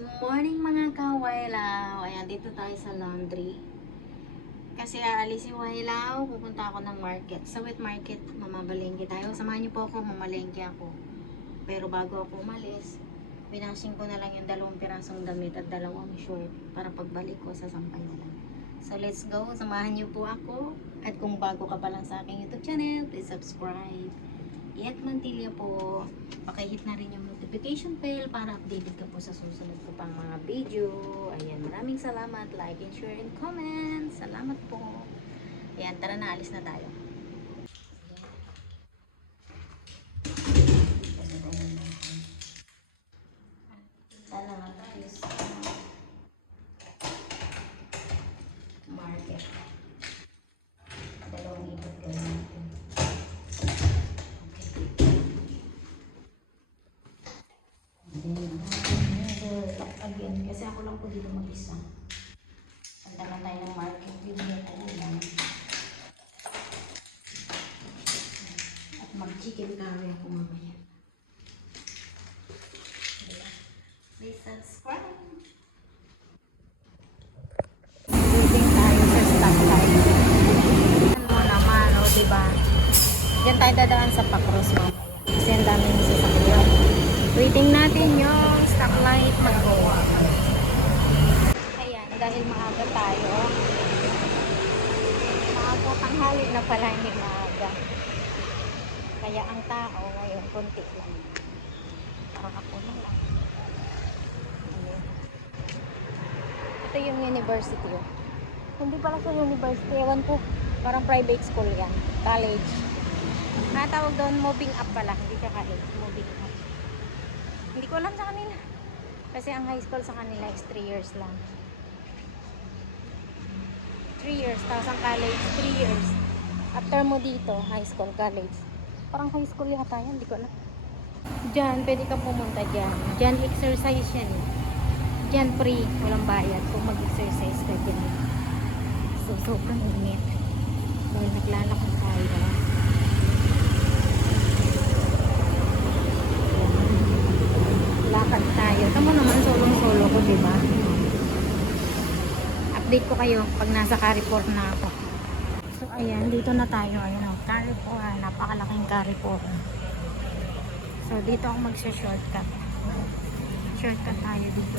Good morning mga kawailaw. Ayan, dito tayo sa laundry. Kasi aalis si Wailaw, pupunta ako ng market. Sa wet market, mamamalengke tayo. Samahan niyo po ako, mamalengke ako. Pero bago ako umalis, pinashing ko na lang yung 2 pirasong damit at 2 short para pagbalik ko sasampay na lang. So let's go, samahan niyo po ako. At kung bago ka pa lang sa aking YouTube channel, please subscribe. Yet Mantilla po, pakihit na rin yung notification bell para updated ka po sa susunod ko pang mga video. Ayan, maraming salamat, like and share and comment. Salamat po. Ayan, tara na, alis na tayo. Tara na tayo sa market. 2 ikot ka natin. Again, kasi ako lang po dito mag-isa. Santa lang tayo ng market. Bibili ko ulam. At mag-chicken curry ako mamaya. Please subscribe. Waiting tayo sa stoplight. Ano mo naman, o diba? Diyan tayo dadaan sa Pacros mo. Kasi ang daming sasakyan. Waiting natin yung stoplight mag-go. Ayan, dahil maaga tayo. Maaga tanghali na pala, hindi maaga. Kaya ang tao ngayon, konti lang. Parang ako na lang. Ayan. Ito yung university. Hindi pala sa university. Ewan ko, parang private school yan. College. Tawag doon, moving up pala. Hindi siya college, moving up. Hindi ko alam sa kanila. Kasi ang high school sa kanila is 3 years lang. 3 years. Tapos ang college, 3 years. After mo dito, high school, college. Parang high school yata yan. Hindi ko alam. Diyan, pwede ka pumunta dyan. Diyan, exercise yan. Diyan, free. Walang bayad kung mag-exercise ka dyan. So, sobrang init. Dahil naglalakad tayo. Lakad tayo. Tama naman, solong-solo ko, diba? Update ko kayo pag nasa Carrefour na ako. So, ayan. Dito na tayo. Ayan o. Carrefour. Napakalaking Carrefour. So, dito ako magsha-shortcut. Shortcut tayo dito.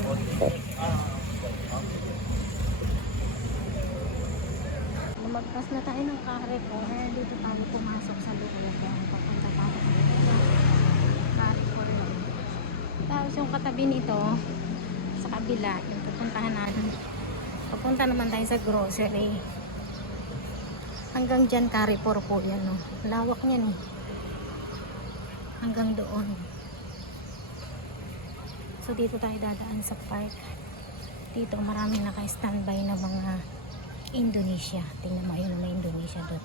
Lumagpas na tayo ng Carrefour. Dito tayo pumasok sa loob. Papunta tayo. Carrefour lang. Tapos yung katabi nito sa kabila, yung pupuntahan natin. Papunta naman tayo sa grocery. Hanggang dyan Carrefour po yan, no? Lawak niyan eh. Hanggang doon. So dito tayo dadaan sa park. Dito marami naka-standby na mga Indonesia. Tingnan mo, ayun, may Indonesia doon.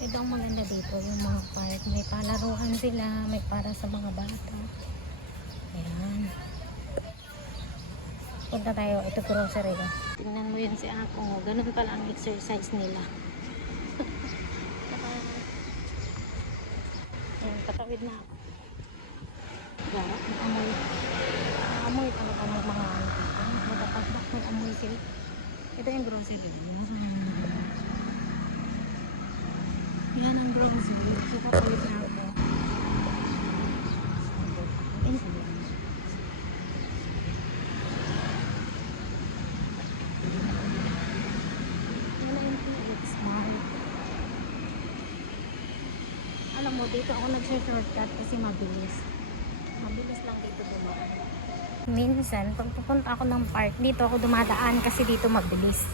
Ito ang maganda dito, yung mga park. May palaruan sila, may para sa mga bata. Ayan. Punta tayo, ito grocery ko. Tingnan mo yun si Ako. Ganun pala ang exercise nila. Ayan, katawid na ako. Garap, may amoy. Amoy talaga ng mga ano dito. Matapagdak, may amoy sila. Ito yung grocery. Yan ang grocery. So, papalit na ako. Yan ang PX Mall. Alam mo, dito ako nag-shortcut kasi mabilis. Mabilis lang dito dumaan. Minsan, pag pupunta ako ng park, dito ako dumadaan kasi dito mabilis.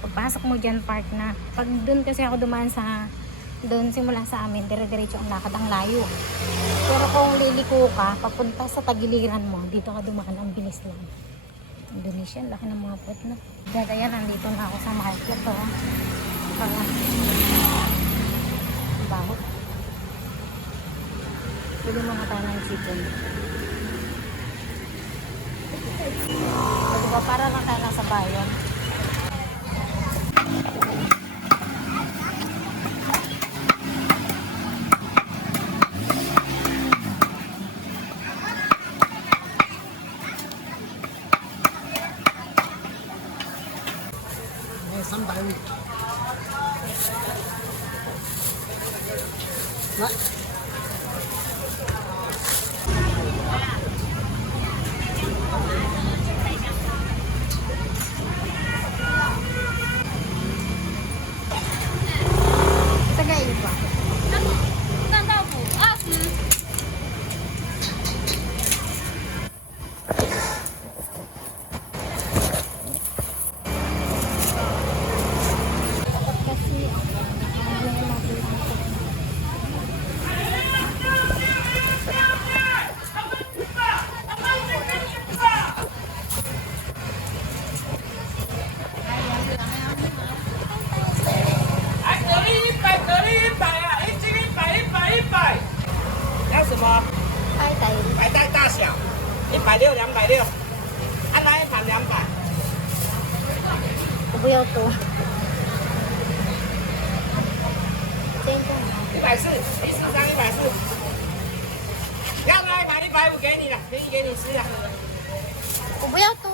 Pagpasok mo dyan, park na. Pag dun kasi ako dumaan sa doon simula sa amin, dire-diretso ang lakad, ang layo. Pero kung liliko ka, papunta sa tagiliran mo, dito ka dumaan, ang bilis lang. Indonesia, laki ng mga pot na. Kaya nandito na ako sa market. Para baho. Pwede mga tayo ng sipon. So, diba, para lang tayo nasa bayan. 这个一个。蛋豆腐20。哎，可丽100啊，一斤100，要什么？白带大小，160、260，按那一盘200。我不要多。这个140，第4张140。要那一盘150给你了，可以给你吃了。我不要多。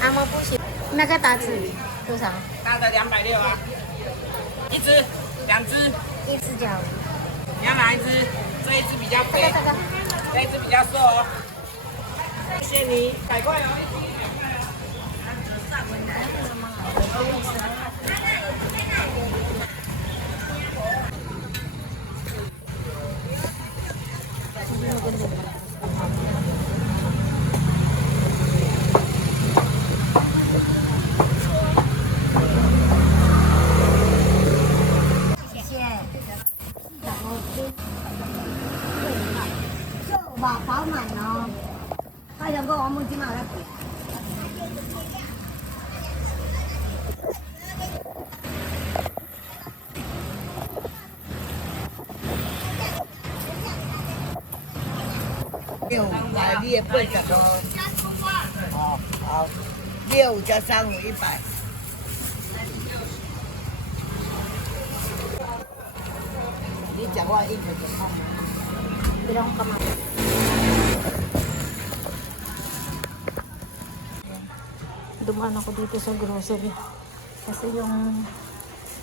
阿嬷不行。那个大只多少？大的260啊，一只、2只，一只脚。你要哪一只？这一只比较肥，这个。这一只比较瘦哦。谢谢你，100块哦，一斤100块哦。谢谢。哇，饱满哦！他两个我们起码来比。600，你也80哦。哦，好，6加35 100。你讲话一点点快。Bilang kamay. Dumaan ako dito sa grocery. Kasi yung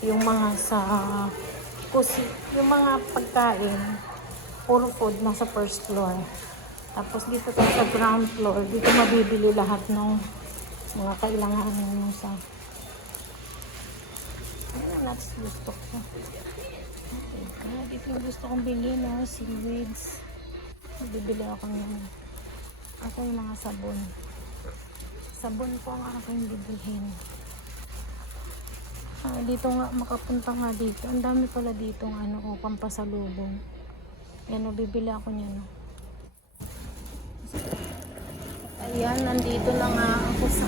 mga yung mga pagkain, puro food nasa first floor. Tapos dito tayo sa ground floor, dito mabibili lahat ng mga kailangan mo sa nuts gusto ko. Dito yung gusto kong bilhin, no? Seaweeds. Bibili ako ng yung mga sabon. Sabon po ang aking bibilhin. Dito nga, makapunta nga dito. Ang dami pala dito ng pampasalubong. Yan, bibili ako niyan. No? Ayan, nandito na nga ako sa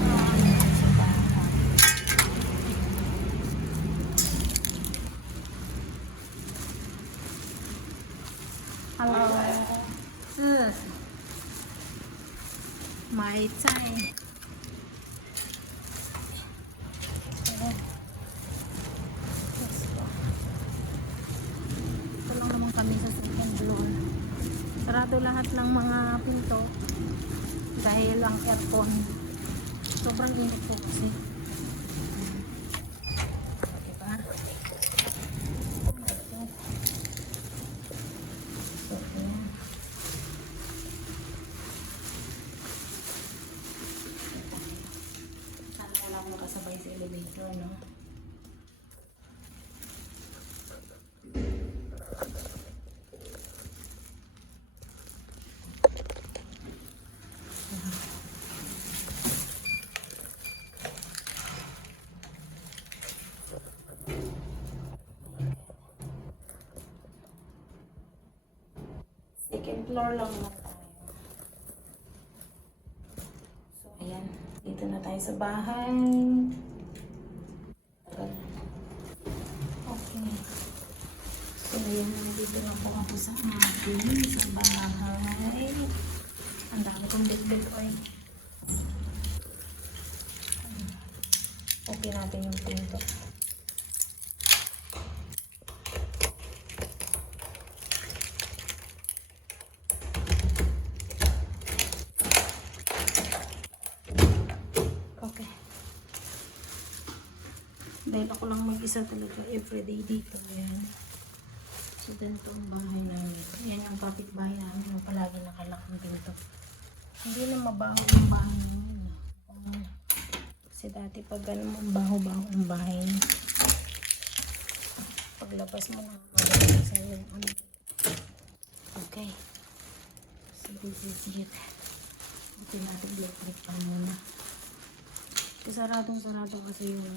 Hello. 是买菜。Ito lang naman kami sa second floor. Sarado lahat ng mga pinto dahil ang aircon. Sobrang init po kasi. Diba? Makasabay sa elevator, no? Second floor lang naman tayo. So, ayan. Dito na tayo sa bahay. Okay. So, ayan. Dito na po ako sa akin. Sa bahay. Ang dami kong big-big oil. Okay natin yung pinto. Okay. dahil ako lang mag-isa talaga everyday dito. Ayan. So, ganito ang bahay namin. Ayan yung kapitbahay namin yung palagi nakalak ang pinto. Hindi na mabaho yung bahay namin. Kasi dati pag ganun, baho-baho ang bahay. Paglabas mo na, mabaho sa yung ano. Okay. So, this is it. Ito natin electric pa muna. Saradong-sarado kasi yung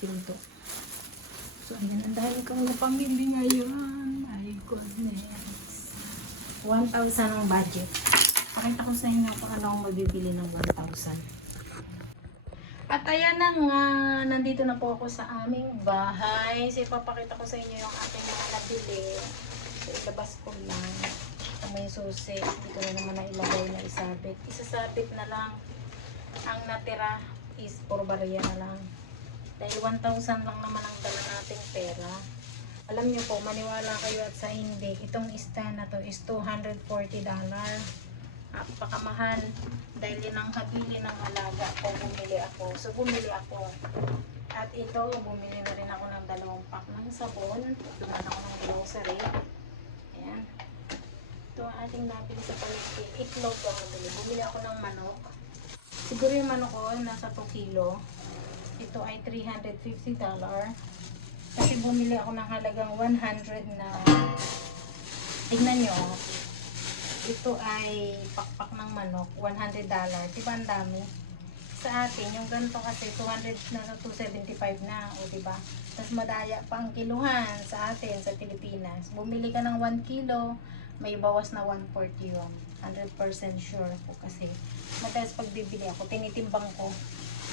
pinto. So, ayan, ang dahil kang napamili ngayon. Ay, goodness. 1,000 ang budget. Pakita ko sa inyo kung ano ang mabibili ng 1,000. At ayan na nga, nandito na po ako sa aming bahay. So, ipapakita ko sa inyo yung ating mga nabili. So, ilabas ko lang. May susi. Dito na naman na ilagay na isabit. Isasabit na lang. Ang natira is puro barya na lang. Dahil 1,000 lang naman ang dala nating pera. Alam nyo po, maniwala kayo at sa hindi, itong stand na to is $240. Napakamahal. Dahil yun ang kabili ng alaga ko, bumili ako. So, bumili ako. At ito, bumili na rin ako ng 2 pack ng sabon. Duman ako ng grocery. Ayan. Ito ang ating nabili sa palengke. Itlog ako bumili. Bumili ako ng manok. Siguro yung manok ko, nasa 2 kilo. Ito ay $350. Kasi bumili ako ng halagang 100 na, tignan nyo, ito ay pakpak ng manok, $100. Diba ang dami? Sa atin, yung ganito kasi 200 na 275 na, o diba? Tapos madaya pa ang kiluhan sa atin, sa Pilipinas. Bumili ka ng 1 kilo, may bawas na 140 yun. 100% sure po kasi madalas pag bibili ako, tinitimbang ko.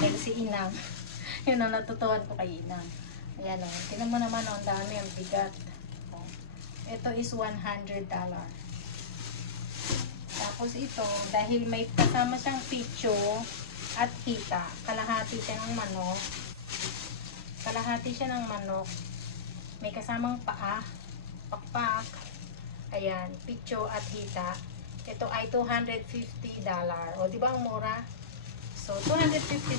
Dahil si Inang, yun ang natutuwan ko kay Inang. Ayan o, tinan mo naman o, ang dami, ang bigat. O, ito is $100. Tapos ito, dahil may kasama siyang picho at hita, kalahati siya ng manok. Kalahati siya ng manok. May kasamang paa, pakpak. Ayan, picho at hita. Ito ay $250. O, di ba ang mura? So, $250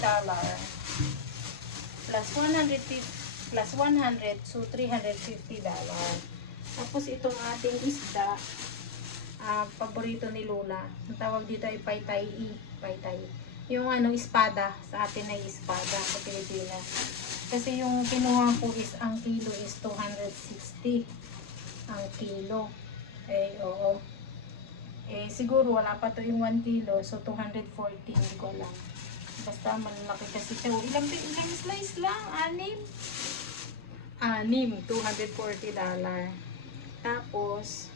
plus 100, so $350. Tapos itong ating isda, paborito ni Lola. Ang tawag dito ay paitay. Yung ano, espada. Sa atin ay espada sa Pilipinas. Kasi yung kinuha ko is, ang kilo is 260. Ang kilo. Eh, oo. Eh, siguro wala pa to yung 1 kilo. So, 240. Hindi ko alam. Basta malaki kasi ito. Ilang slice lang? 6? $240. Tapos,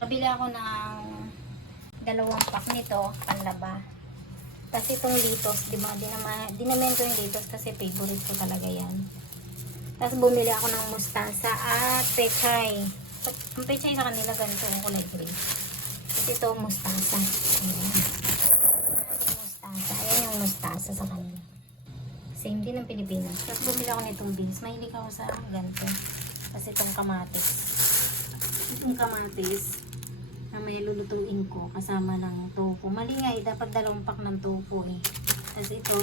nabili ako ng 2 pack nito, panlaba. Kasi itong litos, di ba? Dinamen ko yung litos kasi favorite ko talaga yan. Tapos bumili ako ng mustasa at pechay. Ang pechay sa kanila ganito yung kulay green. Tapos ito mustasa. Ayan. Ayan yung mustasa sa kanila. Same din ng Pilipinas. Tapos bumili ako nitong beans. Mahilig ako sa ganito. Kasi itong kamatis. Itong kamatis na may lulutuin ko kasama ng tofu. Mali nga dapat 2 pack ng tofu eh. Tapos ito,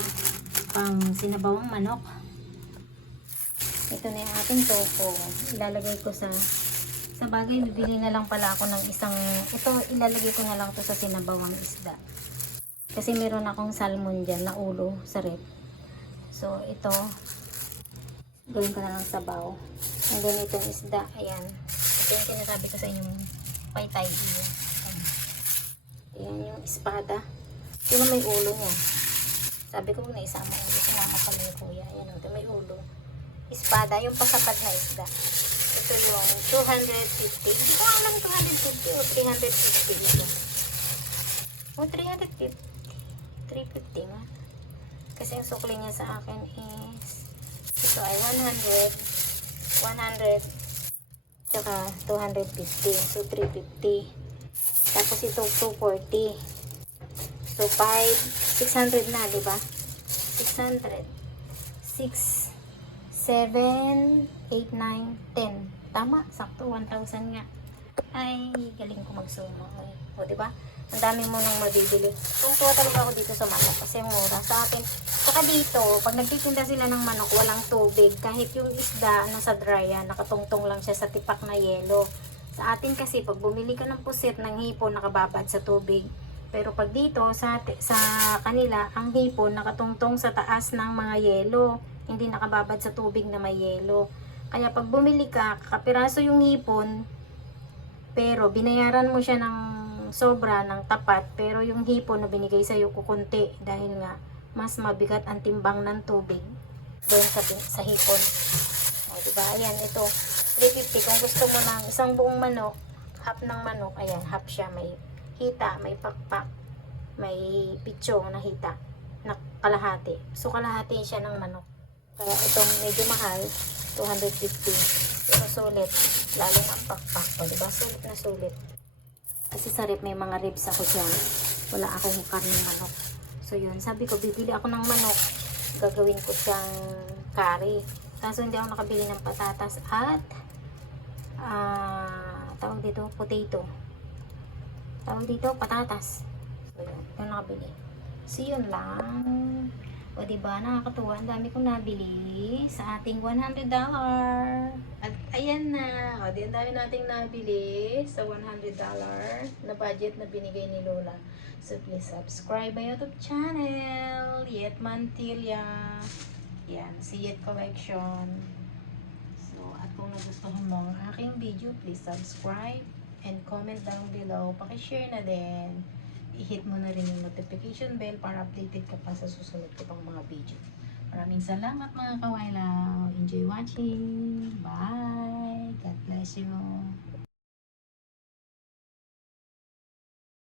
pang sinabawang manok. Ito na yung ating tofu. Ilalagay ko sa bagay, bibili na lang pala ako ng isang, ito ilalagay ko na lang to sa sinabawang isda. Kasi meron akong salmon dyan na ulo sa rep. So, ito, gawin ko na lang sabaw. Ang ganitong isda, ayan. Ito yung sinasabi ko sa inyo, paitay. Ayan yung espada. Ito na may ulo niya. Sabi ko, na isama ulo. Sinama pala yung kuya. Ayan, ito may ulo. Espada, yung pasapat na isda. Ito yung 250. Hindi ko alam 250 o 350 ito. O 350. 350 nga. Kasi ang sukli niya sa akin is ito ay 100 tsaka 250. So 350. Tapos ito 240. So 600 na, di ba? 600. 6 7, 8, 9, 10. Tama, sakto 1,000 nga. Ay, galing ko magsuma. O, diba? Ang dami mo nang mabibili. Tungtuwa talaga ako dito sa manok kasi mura sa atin. Saka dito, pag nagtitinda sila ng manok, walang tubig. Kahit yung isda, nasa dry yan, nakatungtong lang siya sa tipak na yelo. Sa atin kasi, pag bumili ka ng pusit ng hipon, nakababad sa tubig. Pero pag dito, sa kanila, ang hipon nakatungtong sa taas ng mga yelo. Hindi nakababad sa tubig na may yelo. Kaya pag bumili ka, kapiraso yung hipon, pero binayaran mo siya ng sobra, ng tapat, pero yung hipon na binigay sa'yo kukunti dahil nga mas mabigat ang timbang ng tubig doon sa hipon. O, diba? Ayan, ito. 350. Kung gusto mo ng isang buong manok, half ng manok, ayan, half siya. May hita, may pakpak, may pitso na hita, na kalahati. So, kalahati siya ng manok. Kaya itong medyo mahal, 250. Pero sulit, lalo na ang pakpak. O, diba? Sulit na sulit. Kasi sa rep may mga ribs ako dyan. Wala akong karneng manok. So yun, sabi ko bibili ako ng manok. Gagawin ko siyang curry. Kaso hindi ako nakabili ng patatas at tawag dito, potato. Tawag dito, patatas. So yun, yun nakabili. So yun lang. O diba, nakakatuwa. Ang dami kong nabili sa ating $100. At ayan na. O di, ang dami nating nabili sa $100 na budget na binigay ni Lola. So please subscribe my YouTube channel. Yet Mantilla. Yan, si Yet Collection. So, at kung nagustuhan mo ang aking video, please subscribe and comment down below. Pakishare na din. I-hit mo na rin yung notification bell para updated ka pa sa susunod ko pang mga video. Maraming salamat mga kawailaw. Enjoy watching. Bye. God bless you.